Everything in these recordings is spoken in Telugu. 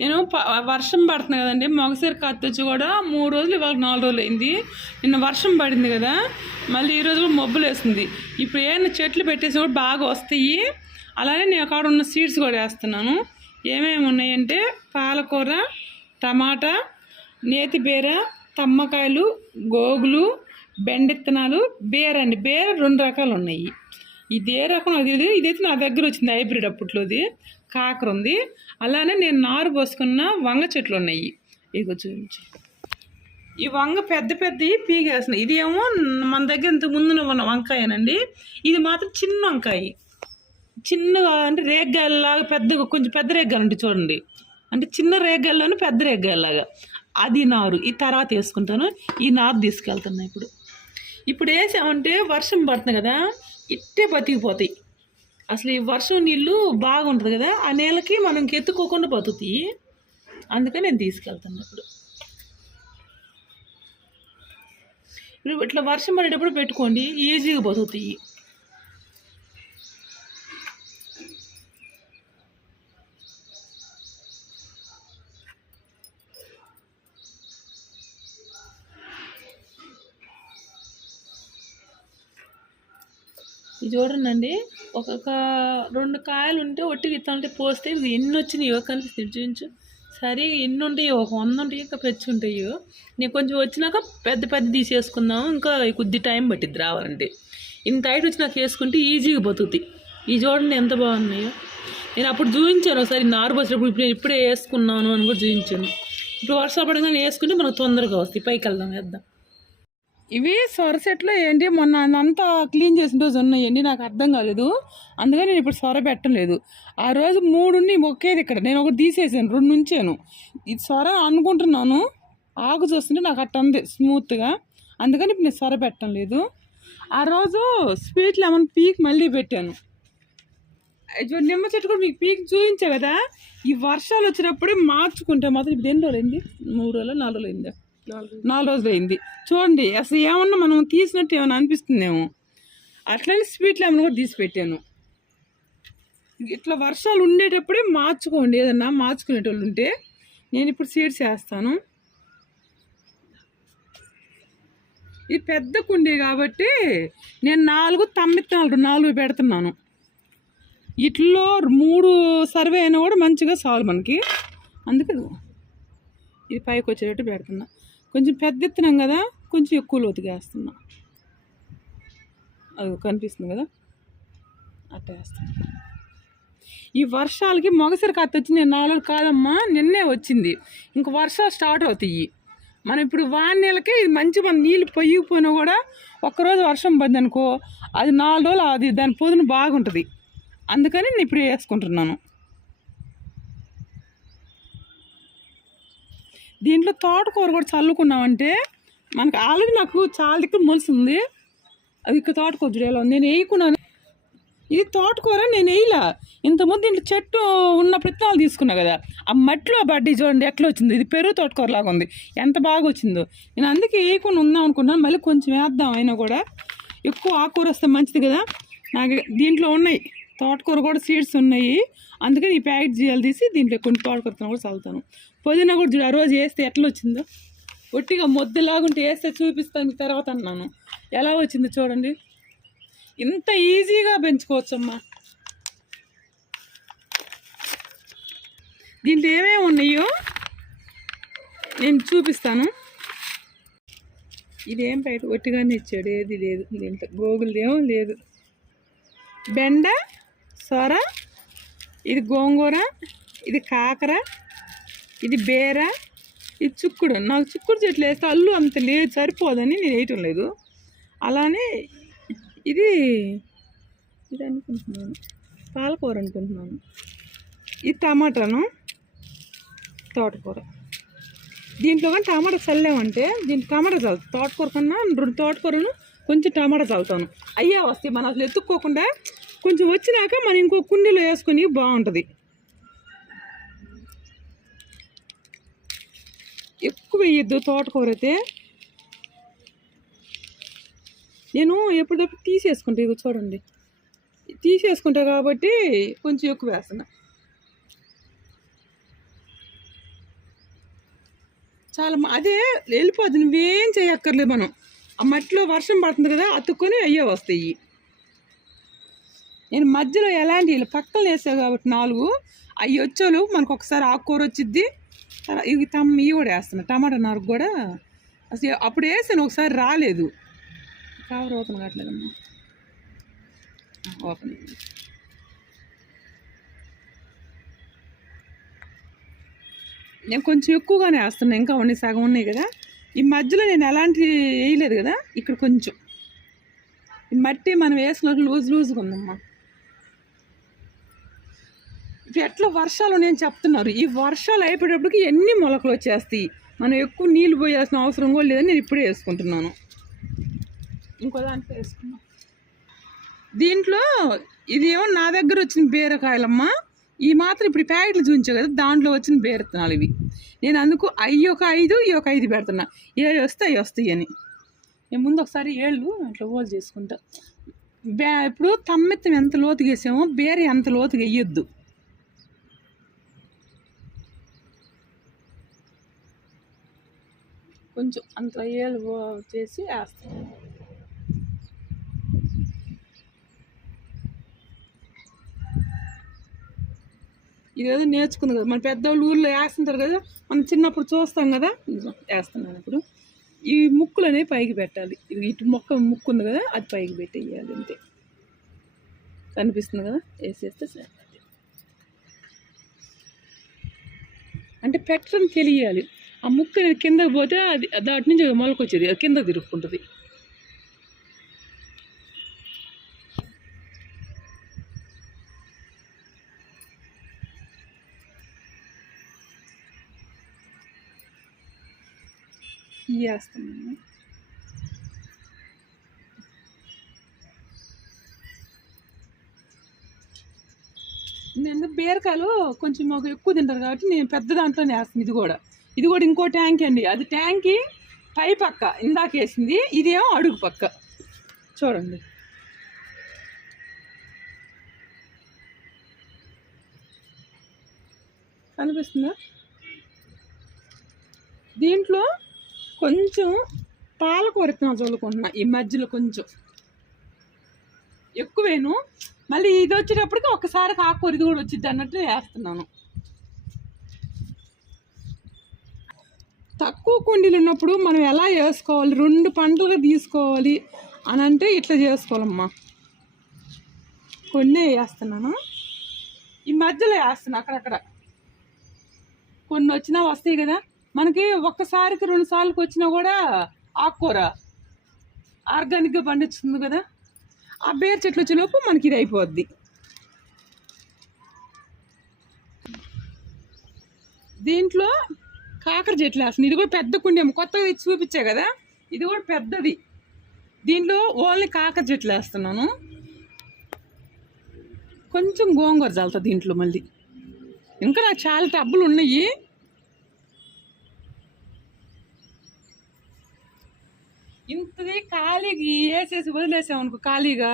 నేను ప- వర్షం పడుతుంది కదండి. మొగసారి కత్తొచ్చి కూడా మూడు రోజులు ఇవాళ నాలుగు రోజులు అయింది. నిన్న వర్షం పడింది కదా. మళ్ళీ ఈ రోజు కూడా మబ్బులు వేస్తుంది. ఇప్పుడు ఏమైనా చెట్లు పెట్టేసి కూడా బాగా వస్తాయి. అలానే నేను అక్కడ ఉన్న సీడ్స్ కూడా వేస్తున్నాను. ఏమేమి ఉన్నాయంటే పాలకూర టమాటా నేతి బీర తమ్మకాయలు గోగులు బెండిత్తనాలు బీర అండి. బీర రెండు రకాలు ఉన్నాయి. ఇదే రకం నాకు ఇదైతే నా దగ్గర వచ్చింది హైబ్రిడ్ అప్పట్లోది. కాకర ఉంది. అలానే నేను నారు పోసుకున్న వంగ చెట్లు ఉన్నాయి. ఇదిగో చూపించి. ఈ వంగ పెద్ద పెద్దవి పీగేస్తున్నాయి ఇది ఏమో మన దగ్గర ఇంత ముందు ఉన్న వంకాయనండి. ఇది మాత్రం చిన్న వంకాయ. చిన్నగా అంటే రేగ్గాయలాగా పెద్దగా కొంచెం పెద్ద రేగ్గాయలు ఉంటాయి చూడండి. అంటే చిన్న రేగ్గాయల్లోనే పెద్ద రేగ్గాయలాగా అది నారు. ఈ తర్వాత వేసుకుంటాను. ఈ నారు తీసుకెళ్తున్నా ఇప్పుడు. ఇప్పుడు వేసామంటే వర్షం పడుతుంది కదా. ఇట్టే బతికిపోతాయి. అసలు ఈ వర్షం నీళ్ళు బాగుంటుంది కదా ఆ నేలకి మనం ఎత్తుకోకుండా బతుకుతాయి అందుకని నేను తీసుకెళ్తాను ఇప్పుడు. ఇప్పుడు ఇట్లా వర్షం పడేటప్పుడు పెట్టుకోండి ఈజీగా బతుకుతాయి చూడండి ఒక్కొక్క రెండు కాయలు ఉంటే ఒట్టి విత్తనాలు పోస్తే ఇవి ఎన్ని వచ్చినాయో కనిపిస్తుంది చూపించు. సరే ఎన్ని ఉంటాయో ఒక వంద ఉంటాయి ఇంకా పెచ్చి ఉంటాయో. నేను కొంచెం వచ్చినాక పెద్ద పెద్ద తీసేసుకుందాం ఇంకా కొద్ది టైం పట్టిద్ది రావాలంటే. ఇంత హైట్ వచ్చినాక వేసుకుంటే ఈజీగా బతుకుతాయి ఈ చూడండి ఎంత బాగున్నాయో. నేను అప్పుడు చూపించాను ఒకసారి నారు బసినప్పుడు ఇప్పుడు నేను ఇప్పుడే వేసుకున్నాను అని కూడా చూపించాను. ఇప్పుడు వర్షాలు పడగానే వేసుకుంటే మనకు తొందరగా వస్తుంది పైకి వెళ్దాం వేద్దాం. ఇవి సొర చెట్లు ఏంటి? మొన్న అంతా క్లీన్ చేసిన రోజు ఉన్నాయండి నాకు అర్థం కాలేదు. అందుకని నేను ఇప్పుడు సొర పెట్టలేదు ఆ రోజు మూడు మొక్కేది ఇక్కడ. నేను ఒకటి తీసేసాను రెండు ఉంచాను. ఇది సొర అనుకుంటున్నాను. ఆకు చూస్తుంటే నాకు అట్ట ఉంది స్మూత్గా. అందుకని ఇప్పుడు నేను సొర పెట్టడం లేదు. ఆ రోజు స్వీట్ లెమన్ పీక్ మళ్ళీ పెట్టాను. నిమ్మ చెట్టు కూడా మీకు పీక్ చూపించా కదా? ఈ వర్షాలు వచ్చినప్పుడే మార్చుకుంటే మాత్రం ఇప్పుడు ఎన్ని రోజులైంది మూడు రోజులు నాలుగు రోజులు నాలుగు రోజులు అయింది. చూడండి అసలు ఏమన్నా మనం తీసినట్టు ఏమైనా అనిపిస్తుందేమో. అట్లనే స్వీట్ లెమన్ కూడా తీసి పెట్టాను. ఇట్లా వర్షాలు ఉండేటప్పుడే మార్చుకోండి. ఏదన్నా మార్చుకునేటోళ్ళు ఉంటే నేను ఇప్పుడు సీడ్స్ వేస్తాను ఇది పెద్ద కుండీ కాబట్టి నేను నాలుగు తమ్మిత్తనాలు నాలుగు పెడుతున్నాను. ఇట్లో మూడు సర్వే అయినా కూడా మంచిగా సాల్వ్ మనకి. అందుకే ఇది పైకి వచ్చేటట్టు పెడుతున్నా. కొంచెం పెద్ద ఎత్తున్నాం కదా కొంచెం ఎక్కువ లోతుగా వేస్తున్నా. అది కనిపిస్తుంది కదా అట్ట వేస్తున్నా. ఈ వర్షాలకి మొగసరి కత్తి వచ్చింది నాలుగు కాదమ్మా నిన్నే వచ్చింది. ఇంక వర్షాలు స్టార్ట్ అవుతాయి. మనం ఇప్పుడు వాన నెలకి ఇది మంచి మన నీళ్ళు పొయ్యిపోయినా కూడా ఒక్కరోజు వర్షం పడింది అనుకో అది నాలుగు రోజులు అది దాని పొదును బాగుంటుంది. అందుకని నేను ఇప్పుడు వేసుకుంటున్నాను. దీంట్లో తోటకూర కూడా చల్లుకున్నామంటే మనకు ఆల్రెడీ నాకు చాలా దగ్గర మొలిసింది. అది ఇక్కడ తోటకూర చూడాలి నేను వేయకున్నాను. ఇది తోటకూర నేను వేయలే. ఇంతకుముందు దీంట్లో చెట్టు ఉన్న విత్తనాలు తీసుకున్నా కదా ఆ మట్టిలో బడ్డీ చూడండి ఎట్లా వచ్చింది. ఇది పెరుగు తోటకూర లాగా ఉంది. ఎంత బాగా వచ్చిందో. నేను అందుకే వేయకుండా ఉందాం అనుకున్నాను. మళ్ళీ కొంచెం వేద్దాం అయినా కూడా. ఎక్కువ ఆకుకూర వస్తే మంచిది కదా. నాకు దీంట్లో ఉన్నాయి. తోటకూర కూడా సీడ్స్ ఉన్నాయి. అందుకని ఈ ప్యాకెట్ జీయాలు తీసి దీంట్లో కొన్ని తోటకూరతో కూడా చల్లుతాను. పుదీనా కూడా చూడు ఆ రోజు వేస్తే ఎట్లా వచ్చిందో ఒట్టిగా మొద్దులాగుంటే వేస్తే చూపిస్తాను తర్వాత అన్నాను. ఎలా వచ్చిందో చూడండి. ఇంత ఈజీగా పెంచుకోవచ్చమ్మా. దీంట్లో ఏమేమి ఉన్నాయో నేను చూపిస్తాను. ఇదేం బయట ఒట్టిగానే ఇచ్చాడు ఏది లేదు. దీంట్లో గోగులదేమో లేదు. బెండ సొర ఇది గోంగూర ఇది కాకర ఇది బేర ఇది చుక్కుడు. నాకు చుక్కుడు చెట్లు వేస్తే అల్లు అంత లేదు సరిపోదని నేను వేయటం లేదు. అలానే ఇది ఇది అనుకుంటున్నాను. పాలకూర అనుకుంటున్నాను. ఇది టమాటాను తోటకూర. దీంట్లో కానీ టమాటా చల్లామంటే దీంట్లో టమాటా చల్లుతాను తోటకూర కన్నా రెండు తోటకూరను కొంచెం టమాటా చల్లుతాను. అయ్యా వస్తాయి మనం అసలు ఎత్తుక్కోకుండా కొంచెం వచ్చినాక మనం ఇంకో కుండీలో వేసుకొని బాగుంటుంది. ఎక్కువ వేయద్దు తోటకూర అయితే. నేను ఎప్పుడప్పుడు తీసేసుకుంటా ఇక చూడండి. తీసేసుకుంటా కాబట్టి కొంచెం ఎక్కువ వేస్తున్నా. చాలా అదే వెళ్ళిపోద్ది నువ్వేం చేయక్కర్లేదు మనం. ఆ మట్టిలో వర్షం పడుతుంది కదా అతుక్కొని అయ్యే వస్తాయి. నేను మధ్యలో ఎలాంటి వీళ్ళు పక్కన వేసావు కాబట్టి నాలుగు. అవి వచ్చేలు మనకు ఒకసారి ఆకుకూర వచ్చిద్ది. ఇవి తమ్ ఇవి కూడా వేస్తున్నా. టమాటా నరకు కూడా అసలు అప్పుడు వేసాను ఒకసారి రాలేదు. Cover open కావట్లేదమ్మా. ఓపెన్ నేను కొంచెం ఎక్కువగానే వేస్తున్నా ఇంకా ఉన్నాయి సగం ఉన్నాయి కదా. ఈ మధ్యలో నేను ఎలాంటి వేయలేదు కదా ఇక్కడ కొంచెం. ఈ మట్టి మనం వేసిన లూజ్ లూజ్గా ఉందమ్మా. ఎట్లా వర్షాలు నేను చెప్తున్నారు. ఈ వర్షాలు అయిపోయేటప్పటికి ఎన్ని మొలకలు వచ్చేస్తాయి? మనం ఎక్కువ నీళ్ళు పోయాల్సిన అవసరం కూడా లేదని నేను ఇప్పుడే వేసుకుంటున్నాను. ఇంకో దాంట్లో వేసుకున్నాను దీంట్లో ఇది ఏమో నా దగ్గర వచ్చిన బీరకాయలమ్మా. ఈ మాత్రం ఇప్పుడు ప్యాకెట్లు చూపించావు కదా దాంట్లో వచ్చిన బీరతనాలు ఇవి. నేను అందుకు అవి ఒక ఐదు ఈ ఒక ఐదు పెడుతున్నా. ఏడు వస్తే అవి వస్తాయి అని. నేను ముందు ఒకసారి ఏళ్ళు అట్లా హోల్ చేసుకుంటా. బ్యా ఇప్పుడు తమ్మెత్తం ఎంత లోతుగా వేసామో బేర ఎంత లోతుగా వేయొద్దు. కొంచెం అంత ఏలు చేసి వేస్తాను. ఇదేదో నేర్చుకుంది కదా. మన పెద్దవాళ్ళు ఊర్లో వేస్తుంటారు కదా. మనం చిన్నప్పుడు చూస్తాం కదా. వేస్తున్నాను ఇప్పుడు. ఈ ముక్కులు అనేవి పైకి పెట్టాలి. ఇది ఇటు మొక్క ముక్కు ఉంది కదా అది పైకి పెట్టేయాలి అంతే. కనిపిస్తుంది కదా? వేసేస్తే సరిపోతుంది అంటే పెట్టడం తెలియాలి. ఆ ముక్క అనేది కిందకి పోతే అది దాటి నుంచి మొలకొచ్చేది అది కింద తిరుక్కుంటుంది వేస్తున్నాను నేను బీరకాయలు కొంచెం మాకు ఎక్కువ తింటారు కాబట్టి నేను పెద్ద దాంట్లోనే వేస్తాను ఇది కూడా. ఇది కూడా ఇంకో ట్యాంక్ అండి. అది ట్యాంకి పై పక్క ఇందాక వేసింది ఇదేమో అడుగు పక్క. చూడండి. కనిపిస్తుందా? దీంట్లో కొంచెం పాలకూర విత్తనాలు చదువుకుంటున్నా ఈ మధ్యలో కొంచెం. ఎక్కువేను. మళ్ళీ ఇది వచ్చేటప్పటికి ఒకసారి ఆకుకూర ఇది కూడా వచ్చింది అన్నట్టు వేస్తున్నాను. తక్కువ కుండీలు ఉన్నప్పుడు మనం ఎలా చేసుకోవాలి రెండు పంటలుగా తీసుకోవాలి అని అంటే ఇట్లా చేసుకోవాలమ్మా. కొన్ని వేస్తున్నాను. ఈ మధ్యలో వేస్తున్నా అక్కడక్కడ. కొన్ని వచ్చినా వస్తాయి కదా. మనకి ఒక్కసారికి రెండు సార్లకి వచ్చినా కూడా ఆకుకూర ఆర్గానిక్గా పండిస్తుంది కదా. ఆ బేర్ చెట్లు వచ్చేలోపు మనకి ఇది అయిపోద్ది. దీంట్లో కాకర చెట్లు వేస్తుంది ఇది కూడా పెద్ద కుండేమో కొత్తగా తెచ్చి చూపించా కదా? ఇది కూడా పెద్దది. దీంట్లో ఓన్లీ కాకర చెట్లు వేస్తున్నాను. కొంచెం గోంగూర చల్లుతా దీంట్లో మళ్ళీ. ఇంకా నాకు చాలా టబ్బులు ఉన్నాయి. ఇంతది ఖాళీగా వేసేసి వదిలేసామనుకో ఖాళీగా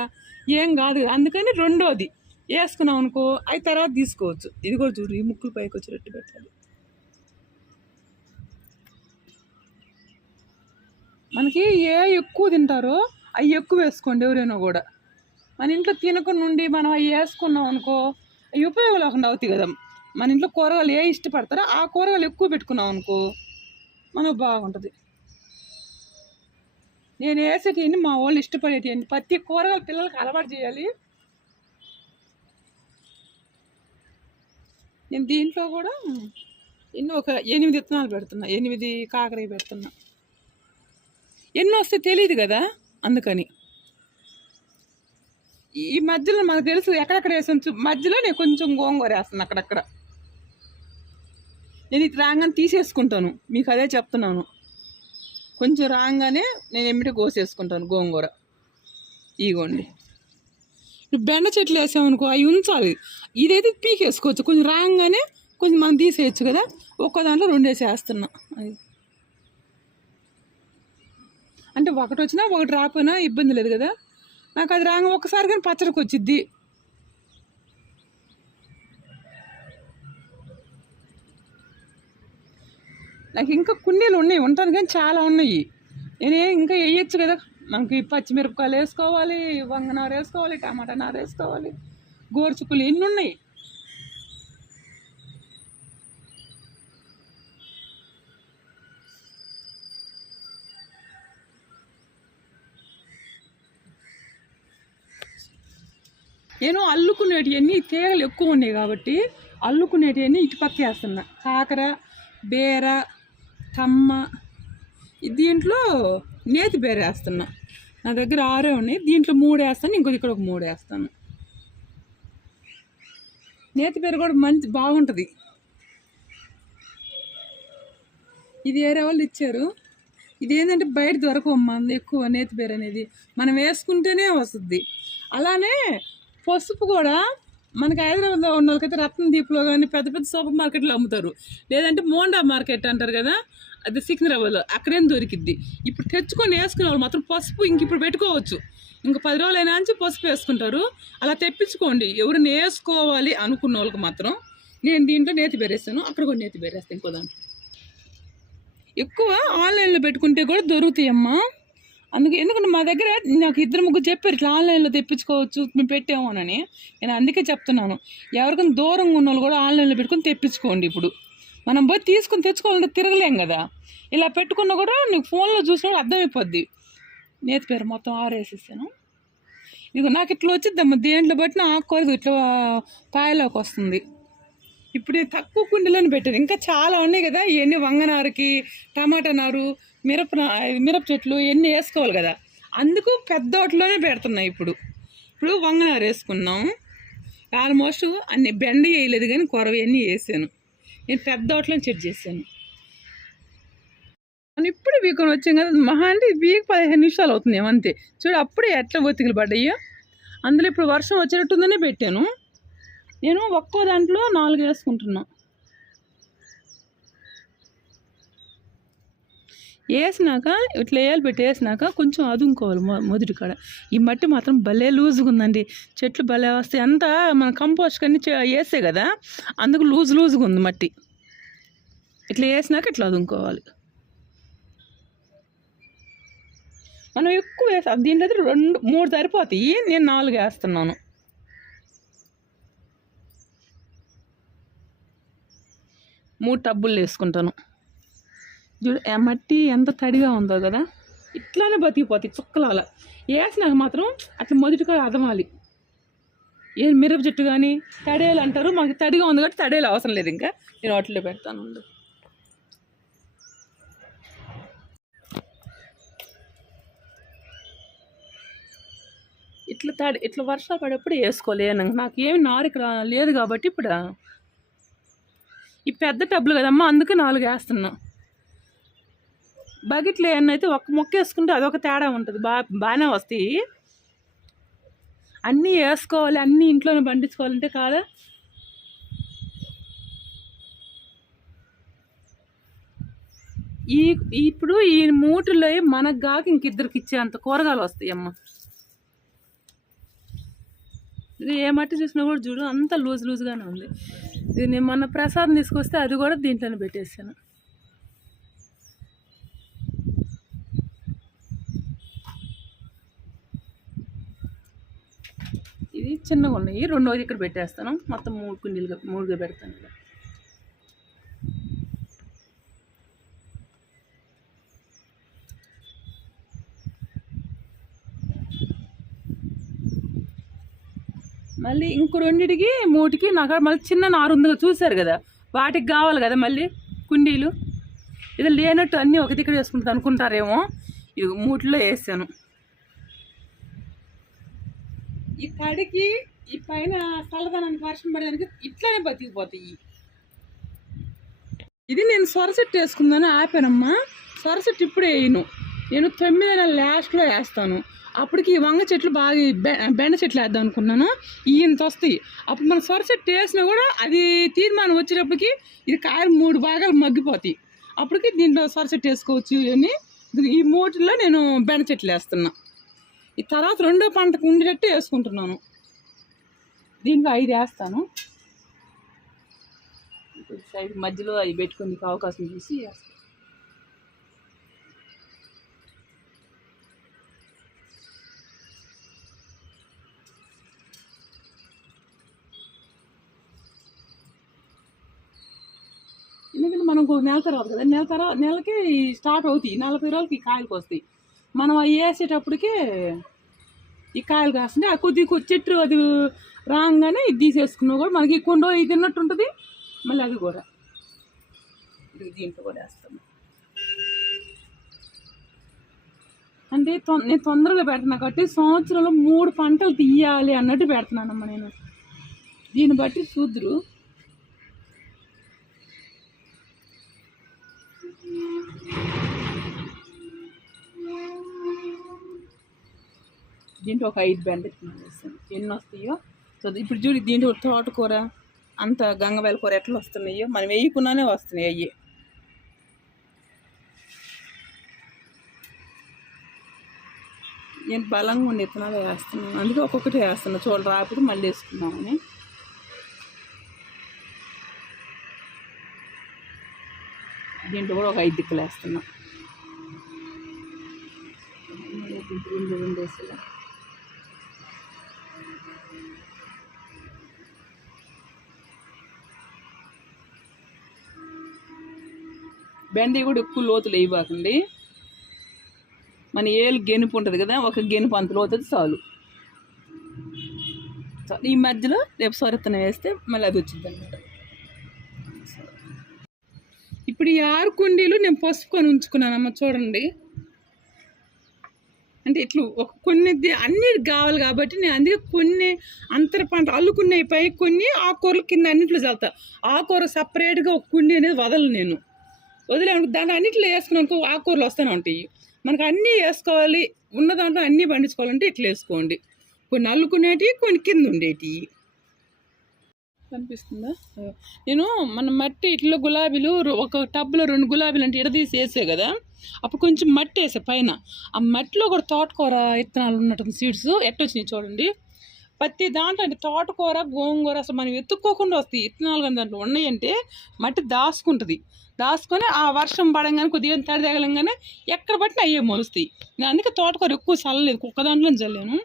ఏం కాదు. అందుకని రెండోది వేసుకున్నాం అనుకో అవి తర్వాత తీసుకోవచ్చు. ఇది కూడా చూడు ఈ ముక్కులు పైకి వచ్చేటట్టు పెట్టాలి. మనకి ఏ ఎక్కువ తింటారో అవి ఎక్కువ వేసుకోండి ఎవరైనా కూడా. మన ఇంట్లో తినకుండా నుండి మనం అవి వేసుకున్నాం అనుకో అవి ఉపయోగం లేకుండా అవుతాయి కదా. మన ఇంట్లో కూరగాయలు ఏ ఇష్టపడతారో ఆ కూరగాయలు ఎక్కువ పెట్టుకున్నాం అనుకో మనకు బాగుంటుంది. నేను వేసేటివన్నీ మా వాళ్ళు ఇష్టపడేటివన్నీ. ప్రతి కూరగాయలు పిల్లలకి అలవాటు చేయాలి. నేను దీంట్లో కూడా ఎన్నో ఒక ఎనిమిది విత్తనాలు పెడుతున్నా. ఎనిమిది కాకరవి పెడుతున్నా. ఎన్నో వస్తే తెలియదు కదా? అందుకని. ఈ మధ్యలో మనకు తెలుసు ఎక్కడెక్కడ వేసి? మధ్యలో నేను కొంచెం గోంగూర వేస్తాను అక్కడక్కడ. నేను ఇది రాగానే తీసేసుకుంటాను. మీకు అదే చెప్తున్నాను. కొంచెం రాగానే నేను ఎమ్మిటి కోసేసుకుంటాను గోంగూర. ఇగోండి. ఇప్పుడు బెండ చెట్లు వేసామనుకో అవి ఉంచాలి. ఇదైతే పీకేసుకోవచ్చు. కొంచెం రాగానే కొంచెం మనం తీసేయచ్చు కదా? ఒక్క దాంట్లో రెండు వేస్తున్నా. అది. అంటే ఒకటి వచ్చినా ఒకటి రాకపోయినా ఇబ్బంది లేదు కదా? నాకు అది రాగా ఒక్కసారి కానీ పచ్చడికి వచ్చిద్ది నాకు ఇంకా కుండీలు ఉన్నాయి ఉంటాను కానీ చాలా ఉన్నాయి. నేనే ఇంకా వేయచ్చు కదా? మనకి పచ్చిమిరపకాయలు వేసుకోవాలి వంగనారు వేసుకోవాలి టమాటా నారు వేసుకోవాలి గోరుచుకులు ఎన్ని ఉన్నాయి? నేను అల్లుకునేటివన్నీ తీగలు ఎక్కువ ఉన్నాయి కాబట్టి అల్లుకునేటివన్నీ ఇటు పక్క వేస్తున్నా. కాకర బేర కమ్మ దీంట్లో నేతి బేర వేస్తున్నా. నా దగ్గర ఆరే ఉన్నాయి. దీంట్లో మూడు వేస్తాను ఇంకొక ఇక్కడ ఒక మూడు వేస్తాను. నేతి బేర కూడా మంచి బాగుంటుంది. ఇది వేరే వాళ్ళు ఇచ్చారు. ఇది ఏంటంటే బయట దొరకవమ్మా ఎక్కువ నేతి బేర అనేది. మనం వేసుకుంటేనే వస్తుంది. అలానే పసుపు కూడా మనకి హైదరాబాద్లో ఉన్న వాళ్ళకైతే రత్నదీప్లో కానీ పెద్ద పెద్ద సూపర్ మార్కెట్లో అమ్ముతారు. లేదంటే మోండా మార్కెట్ అంటారు కదా అది సికింద్రాబాద్లో. అక్కడేం దొరికిద్ది. ఇప్పుడు తెచ్చుకొని వేసుకునే వాళ్ళు మాత్రం పసుపు ఇంక ఇప్పుడు పెట్టుకోవచ్చు. ఇంక పది రోజులైనా నుంచి పసుపు వేసుకుంటారు. అలా తెప్పించుకోండి. ఎవరిని వేసుకోవాలి అనుకున్న వాళ్ళకి మాత్రం నేను దీంట్లో నేతి బెరేస్తాను. అక్కడ కూడా నేతి బెరేస్తాను ఇంకో దాంట్లో. ఎక్కువ ఆన్లైన్లో పెట్టుకుంటే కూడా దొరుకుతాయమ్మా. అందుకే ఎందుకంటే మా దగ్గర నాకు ఇద్దరు ముగ్గురు చెప్పారు ఇట్లా ఆన్లైన్లో తెప్పించుకోవచ్చు మేము పెట్టామోనని నేను అందుకే చెప్తున్నాను ఎవరికైనా దూరంగా ఉన్న వాళ్ళు కూడా ఆన్లైన్లో పెట్టుకొని తెప్పించుకోండి ఇప్పుడు. మనం పోయి తీసుకుని తెచ్చుకోవాలంటే తిరగలేం కదా. ఇలా పెట్టుకున్నా కూడా నీకు ఫోన్లో చూసినా అర్థమైపోద్ది. నేతి పేరు మొత్తం ఆరేసేసాను. ఇదిగో నాకు ఇట్లా వచ్చిద్దమ్మా దేంట్లో బట్టి ఆకుకూరదు ఇట్లా కాయలోకి వస్తుంది. ఇప్పుడు తక్కువ కుండీలను పెట్టారు ఇంకా చాలా ఉన్నాయి కదా ఇవన్నీ వంగనారుకి టమాటా నారు మిరప మిరప చెట్లు ఇవన్నీ వేసుకోవాలి కదా? అందుకు పెద్ద వాటిలోనే పెడుతున్నాయి ఇప్పుడు. ఇప్పుడు వంగనారు వేసుకున్నాం. ఆల్మోస్ట్ అన్ని బెండ వేయలేదు కానీ కొరవ అన్నీ వేసాను. నేను పెద్ద వాటిలో చెట్ చేశాను. మనం ఇప్పుడు వీకొని వచ్చాం కదా మహా అంటే వీక్ పదిహేను నిమిషాలు అవుతుంది అంతే చూడు అప్పుడే ఎట్లా ఒత్తికలు పడ్డాయో. అందులో ఇప్పుడు వర్షం వచ్చేటట్టుందనే పెట్టాను. నేను ఒక్కో దాంట్లో నాలుగు వేసుకుంటున్నాను వేసినాక ఇట్లా వేయాలి పెట్టి వేసినాక కొంచెం అదుముకోవాలి మొదటి కాడ. ఈ మట్టి మాత్రం భలే లూజ్గా ఉందండి. చెట్లు భలే వస్తాయి. అంతా మన కంపోస్ట్ కన్నీ వేస్తే వేసే కదా అందుకు లూజ్ లూజ్గా ఉంది మట్టి. ఇట్లా వేసినాక ఇట్లా అదుముకోవాలి. మనం ఎక్కువ వేస్తాం దీంట్లో అయితే రెండు మూడు సరిపోతాయి. నేను నాలుగు వేస్తున్నాను. మూడు టబ్బులు వేసుకుంటాను. చూడు ఆ మట్టి ఎంత తడిగా ఉందో కదా. ఇట్లానే బతికిపోతాయి చుక్కలాల వేసినాక మాత్రం అట్లా మొదటిగా అదమాలి. ఏ మిరప చెట్టు కానీ తడేలు అంటారు. మాకు తడిగా ఉంది కాబట్టి తడేలు అవసరం లేదు ఇంకా. నేను వాటిలో పెడతాను ఇట్లా తడి ఇట్లా వర్షాలు పడేప్పుడు వేసుకోలేను నాకు ఏమి నారు ఇక్కడ లేదు కాబట్టి ఇప్పుడు. ఈ పెద్ద టబ్బులు కదమ్మా అందుకే నాలుగు వేస్తున్నాను బకెట్లో ఏమన్నా అయితే ఒక్క మొక్క వేసుకుంటే అదొక తేడా ఉంటుంది. బా బాగానే వస్తాయి. అన్నీ వేసుకోవాలి అన్నీ ఇంట్లోనే పండించుకోవాలంటే కాదా? ఈ ఇప్పుడు ఈ మూటలో మనకు కాక ఇంక ఇద్దరికి ఇచ్చేంత కూరగాయలు వస్తాయి అమ్మ ఇది ఏ మట్టి చూసినా కూడా చూడు అంత లూజ్ లూజ్గానే ఉంది. ఇది మొన్న ప్రసాదం తీసుకొస్తే అది కూడా దీంట్లోనే పెట్టేసాను ఇది చిన్నగా ఉన్నాయి. రెండోది ఇక్కడ పెట్టేస్తాను. మొత్తం మూడు కుండీలుగా మూడుగా పెడతాను ఇలా మళ్ళీ ఇంకో రెండిటికి మూటికి నాకు మళ్ళీ చిన్న నారు ఉంది చూశారు కదా? వాటికి కావాలి కదా మళ్ళీ కుండీలు? ఇది లేనట్టు అన్నీ ఒక దగ్గర వేసుకుంటుంది అనుకుంటారేమో. ఇది మూటిలో వేసాను. ఈ తడికి ఈ పైన చల్లదనానికి వర్షం పడడానికి ఇట్లానే బతికిపోతాయి. ఇది నేను సొరసెట్టు వేసుకుందాను ఆపానమ్మా. సొరసెట్టు ఇప్పుడే వేయను. నేను తొమ్మిది నెలల లాస్ట్లో వేస్తాను. అప్పటికి వంగ చెట్లు బాగా బె బెండ చెట్లు వేద్దాం అనుకున్నాను. ఇంత వస్తాయి. అప్పుడు మన సొరసెట్టు వేసినా కూడా అది తీర్మానం వచ్చేటప్పటికి ఇది కాయలు మూడు భాగాలు మగ్గిపోతాయి. అప్పటికి దీంట్లో సొరసెట్టు వేసుకోవచ్చు అని. ఈ మూటిలో నేను బెండ చెట్లు వేస్తున్నాను ఈ తర్వాత రెండో పంటకు ఉండేటట్టు వేసుకుంటున్నాను. దీంట్లో ఐదు వేస్తాను. సైడ్ మధ్యలో అవి పెట్టుకునే అవకాశం చూసి వేస్తాను. ఎందుకంటే మనకు నెల తర్వాత కదా నెల తర్వాత నెలకే స్టార్ట్ అవుతాయి. నలభై రోజులకి కాయలకు వస్తాయి. మనం అవి వేసేటప్పటికే ఈ కాయలు కాస్తుంది ఆ కొద్ది చెట్టు అది రాగానే ఇది తీసేసుకున్నా కూడా మనకి కొండో ఇది తిన్నట్టు ఉంటుంది. మళ్ళీ అది కూడా. దీంట్లో కూడా వేస్తాము అంటే నేను తొందరగా పెడుతున్నా కాబట్టి సంవత్సరంలో మూడు పంటలు తీయాలి అన్నట్టు పెడుతున్నానమ్మా నేను. దీన్ని బట్టి చూద్దరు దీంట్లో ఒక ఐదు బెండకాయలు వేస్తాను ఎన్ని వస్తాయో సో ఇప్పుడు చూడు దీంట్లో తోటకూర అంత గంగవేల కూర ఎట్లా వస్తున్నాయో మనం వేయకుండానే వస్తున్నాయి అయ్యి. నేను బలంగా ఉండే విత్తనాలు వేస్తున్నాను. అందుకే ఒక్కొక్కటి వేస్తున్నాను చూడ రాకపోతే మళ్ళీ వేసుకున్నామని దీంట్లో కూడా ఒక ఐదు దిక్కులు వేస్తున్నాం. రెండు రెండు వేసేలా బెండి కూడా ఎక్కువ లోతులు లేయబాకండి మన ఏలు గెనుపు ఉంటుంది కదా ఒక గెనుపు అంత లోతుంది చాలు. చాలు. ఈ మధ్యలో రేపు సొరత్తన వేస్తే మళ్ళీ అది వచ్చింది అనమాట ఇప్పుడు ఈ ఆరు కుండీలు నేను పసుపు కొని ఉంచుకున్నానమ్మ చూడండి. అంటే ఇట్లు ఒక కొన్ని అన్ని కావాలి కాబట్టి నేను అందుకే కొన్ని అంతర పంట అల్లుకున్నాయి పై కొన్ని ఆకుకూరలు కింద అన్నింటిలో చల్లుతా. ఆకుకూర సపరేట్గా ఒక కుండి అనేది వదలను నేను. వదిలేను దాని అన్నింటిలో వేసుకున్నానుకో ఆకుకూరలు వస్తూనే ఉంటాయి. మనకు అన్నీ వేసుకోవాలి ఉన్న దాంట్లో అన్నీ పండించుకోవాలంటే ఇట్లా వేసుకోండి. కొన్ని అల్లుకునేటివి కొన్ని కింద ఉండేటివి కనిపిస్తుందా? నేను మన మట్టి ఇట్లా గులాబీలు ఒక టబ్లో రెండు గులాబీలు అంటే ఇడదీసి వేసే కదా? అప్పుడు కొంచెం మట్టి వేసే పైన. ఆ మట్టిలో కూడా తోటకూర విత్తనాలు ఉన్నట్టు సీడ్స్ ఎట్టొచ్చినాయి చూడండి. ప్రతి దాంట్లో అంటే తోటకూర గోంగూర అసలు మనం ఎత్తుక్కోకుండా వస్తాయి. విత్తనాలు కానీ దాంట్లో ఉన్నాయంటే మట్టి దాసుకుంటుంది దాచుకొని ఆ వర్షం పడంగానే కొద్దిగా తడి తగలంగానే ఎక్కడ పట్టినా అయ్యే మొలుస్తాయి. నేను అందుకే తోటకూర ఎక్కువ చల్లలేదు. ఒక్క దాంట్లో చల్లాను.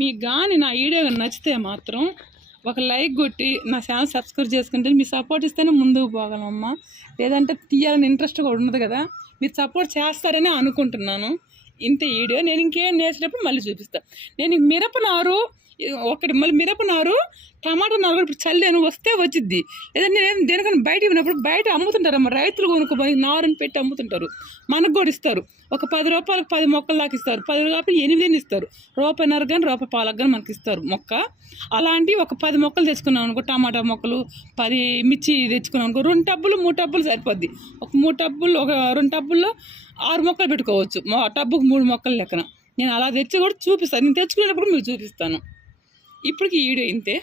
మీకు కానీ నా వీడియో కానీ నచ్చితే మాత్రం ఒక లైక్ కొట్టి నా ఛానల్ సబ్స్క్రైబ్ చేసుకుంటే మీ సపోర్ట్ ఇస్తేనే ముందుకు పోగలమమ్మా. లేదంటే తీయాలని ఇంట్రెస్ట్ కూడా ఉండదు కదా. మీరు సపోర్ట్ చేస్తారని అనుకుంటున్నాను. ఇంత వీడియో నేను ఇంకేం నేర్చినప్పుడు మళ్ళీ చూపిస్తాను నేను మిరప మిరపనారు ఒకటి మళ్ళీ మిరపనారు టమాటా నారు ఇప్పుడు చల్లేను వస్తే వచ్చిద్ది. లేదంటే నేను దేనికన్నా బయట ఇవ్వనప్పుడు బయట అమ్ముతుంటారమ్మ. రైతులు కొనుక్కోపోయి నారుని పెట్టి అమ్ముతుంటారు. మనకు కూడా ఇస్తారు. ఒక పది రూపాయలకు పది మొక్కలు దాకా ఇస్తారు. పది రూపాయలు ఎనిమిది ఇస్తారు. రూపాయిన్నర కానీ రూపాయి పాలకు కానీ మనకి ఇస్తారు మొక్క. అలాంటి ఒక పది మొక్కలు తెచ్చుకున్నాం అనుకో టమాటా మొక్కలు పది మిర్చి తెచ్చుకున్నాం అనుకో రెండు టబ్బులు మూడు టబ్బులు సరిపోద్ది. ఒక మూడు టబ్బులు ఒక రెండు టబ్బుల్లో ఆరు మొక్కలు పెట్టుకోవచ్చు. టబ్బుకు మూడు మొక్కలు లెక్కన. నేను అలా తెచ్చి కూడా చూపిస్తాను. నేను తెచ్చుకునేటప్పుడు మీరు చూపిస్తాను. ఇప్పటికి ఈ వీడియో ఇంతే.